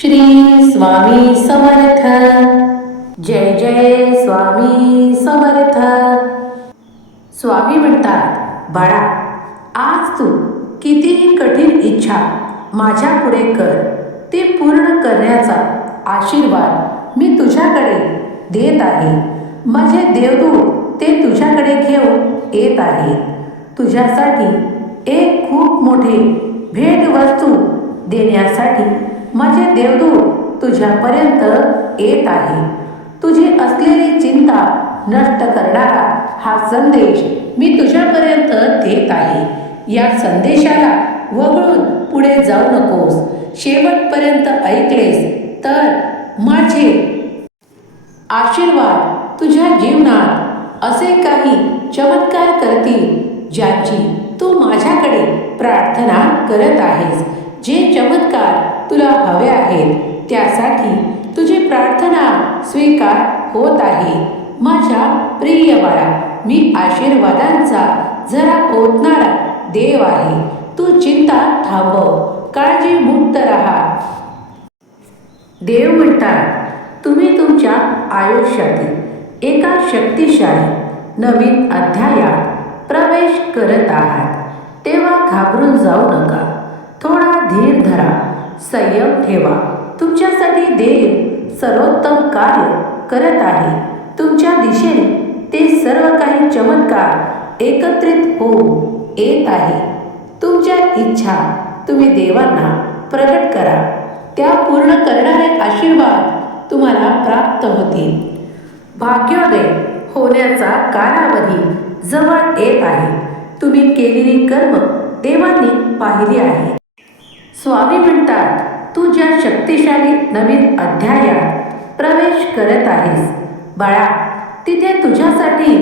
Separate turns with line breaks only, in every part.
श्री स्वामी समर्थ. जय जय स्वामी समर्थ. स्वामी म्हणतात बाळा आज तू कितीही कठीण इच्छा माझ्या पुढे कर. ते पूर्ण करण्याचा आशीर्वाद मी तुझ्याकडे देत आहे. माझे देवदूत ते तुझ्याकडे घेऊन येत आहे तुझ्यासाठी एक खूप मोठे भेटवस्तू देण्यासाठी माझे देवदूत तुझ्यापर्यंत येत आहे. तुझी असलेली चिंता नष्ट करणारा हा संदेश मी तुझ्यापर्यंत देत आहे. या संदेशाला वगळून पुढे जाऊ नकोस. शेवटपर्यंत ऐकलेस तर माझे आशीर्वाद तुझ्या जीवनात असे काही चमत्कार करतील ज्याची तू माझ्याकडे प्रार्थना करत आहेस. जे चमत्कार तुला हवे आहेत त्यासाठी तुझी प्रार्थना स्वीकार होत आहे. माझ्या प्रिय बाळा मी आशीर्वादांचा जरा ओतणारा देव आहे. तू चिंता थांबव काळजी मुक्त राहा. देव म्हणतात तुम्ही तुमच्या आयुष्यातील एका शक्तिशाली नवीन अध्यायात प्रवेश करत आहात. तेव्हा घाबरून जाऊ नका. थोडा धीर धरा संयम ठेवा. तुमच्यासाठी देव सर्वोत्तम कार्य करत आहे. तुमच्या दिशेने ते सर्व काही चमत्कार एकत्रित होऊन येत आहे. तुमच्या इच्छा तुम्ही देवांना प्रगट करा. त्या पूर्ण करणारे आशीर्वाद तुम्हाला प्राप्त होतील. भाग्योदय होण्याचा कालावधी जवळ येत आहे. तुम्ही केलेली कर्म देवांनी पाहिली आहे. स्वामी म्हणतात तू ज्या शक्तिशाली नवीन अध्यायात प्रवेश करत आहेस बाळा तिथे तुझ्यासाठी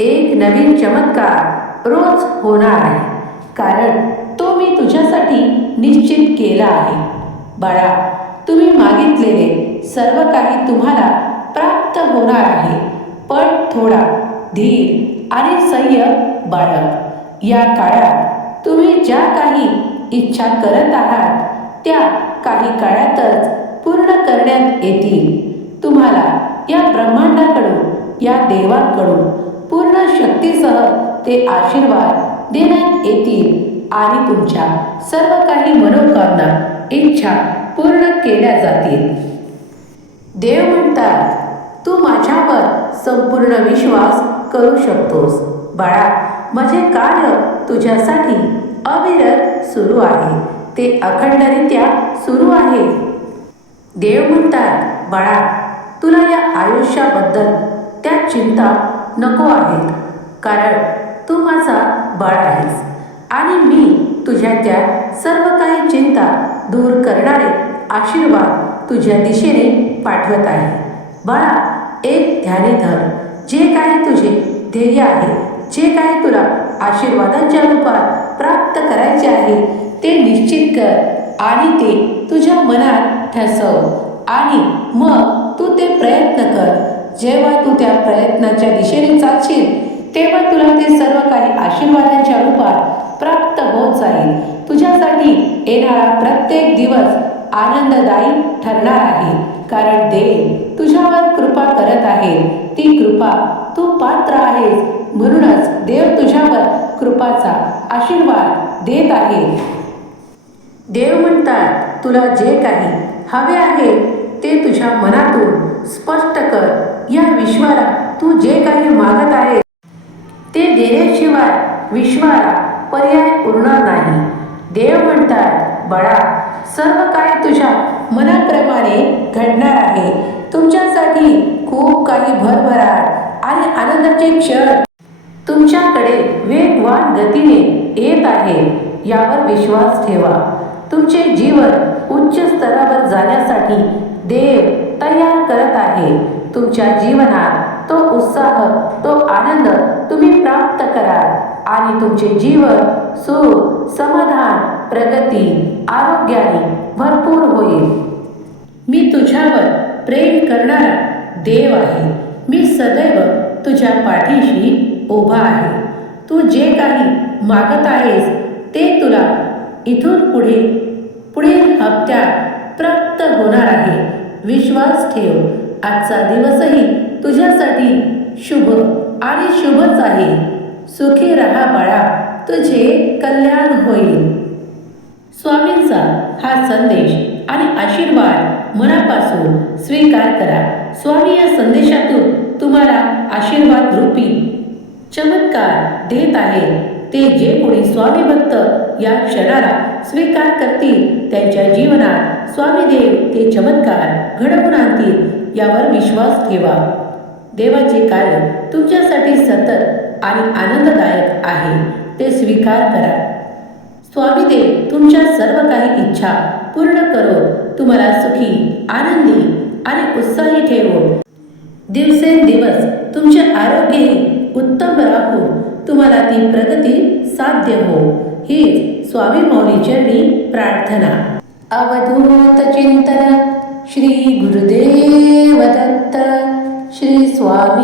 एक नवीन चमत्कार रोज होणार आहे. कारण तो मी तुझ्यासाठी निश्चित केला आहे. बाळा तुम्ही मागितलेले सर्व काही तुम्हाला प्राप्त होणार आहे. पण थोडा धीर आणि संयम बाळग. या काळात तुम्ही ज्या काही इच्छा करत आहात त्या काही काळातच पूर्ण करण्यात येतील. तुम्हाला या ब्रह्मांडाकडून या देवांकडून पूर्ण शक्तीसह ते आशीर्वाद देण्यात येतील आणि तुमच्या सर्व काही मनोकामना इच्छा पूर्ण केल्या जातील. देव म्हणतात तू माझ्यावर संपूर्ण विश्वास करू शकतोस. बाळा माझे कार्य तुझ्यासाठी अविरत सुरू आहे. ते अखंडरित्या सुरू आहे. देव म्हणतात बाळा तुला या आयुष्याबद्दल त्या चिंता नको आहेत. कारण तू माझा बाळ आहेस. आणि मी तुझ्या त्या सर्व काही चिंता दूर करणारे आशीर्वाद तुझ्या दिशेने पाठवत आहे. बाळा एक ध्याने धर. जे काही तुझे ध्येय आहे जे काही तुला आशीर्वादांच्या रूपात प्राप्त करायचे आहे. ते निश्चित कर आणि ते तुझ्या मनात ठसव. आणि मग तू ते प्रयत्न कर. जेव्हा तू त्या प्रयत्नाच्या दिशेने चालशील तेव्हा तुला ते सर्व काही आशीर्वादांच्या रूपात प्राप्त होत जाईल. तुझ्यासाठी येणारा प्रत्येक दिवस आनंददायी ठरणार आहे. कारण देव तुझ्यावर कृपा करत आहे. ती कृपा तू पात्र आहेस. म्हणूनच देव तुझ्यावर कृपाचा आशीर्वाद देत आहे. देव म्हणतात तुला जे काही हवे आहे ते तुझ्या मनातून स्पष्ट कर. या विश्वाला तू जे काही मागत आहे ते देण्याशिवाय विश्वाला पर्याय उरणार नाही. देव म्हणतात बाळा सर्व काही तुझ्या मनाप्रमाणे घडणार आहे. तुमच्यासाठी खूप काही भरभराट आणि आनंदाचे क्षण. तुमच्याकडे वेगवान गतीने येत आहे यावर विश्वास ठेवा. तुमचे जीवन उच्च स्तरावर जाण्यासाठी देव तयार करत आहे. तुमच्या जीवनात तो उत्साह तो आनंद तुम्ही प्राप्त कराल आणि तुमचे जीवन सुख समाधान प्रगती आरोग्याने भरपूर होईल. मी तुझ्यावर प्रेम करणारा देव आहे. मी सदैव तुझ्या पाठीशी उभा आहे. तू जे काही मागत आहेस ते तुला इथून पुढे पुढील हप्त्यात प्राप्त होणार आहे. विश्वास ठेव आजचा दिवसही तुझ्यासाठी शुभ आणि शुभच आहे. सुखी रहा बाळा तुझे कल्याण होईल. स्वामींचा हा संदेश आणि आशीर्वाद मनापासून स्वीकार करा. स्वामी या संदेशातून तुम्हाला आशीर्वाद रूपी चमत्कार देत आहे ते जे कोणी स्वामी भक्त या क्षणाला स्वीकार करतील त्यांच्या जीवनात स्वामी देव ते चमत्कार घडवून आणतील यावर विश्वास ठेवा. देवाचे कार्य तुमच्यासाठी सतत आणि आनंददायक आहे ते स्वीकार करा. स्वामी देव तुमच्या सर्व काही इच्छा पूर्ण करो तुम्हाला सुखी आनंदी आणि उत्साही ठेवो. दिवसेंदिवस तुमचे आरोग्यही उत्तम राहून तुम्हाला ती प्रगती साध्य हो. हीच स्वामी मौली प्रार्थना. अवधूत चिंतन श्री गुरुदेव दत्त श्री स्वामी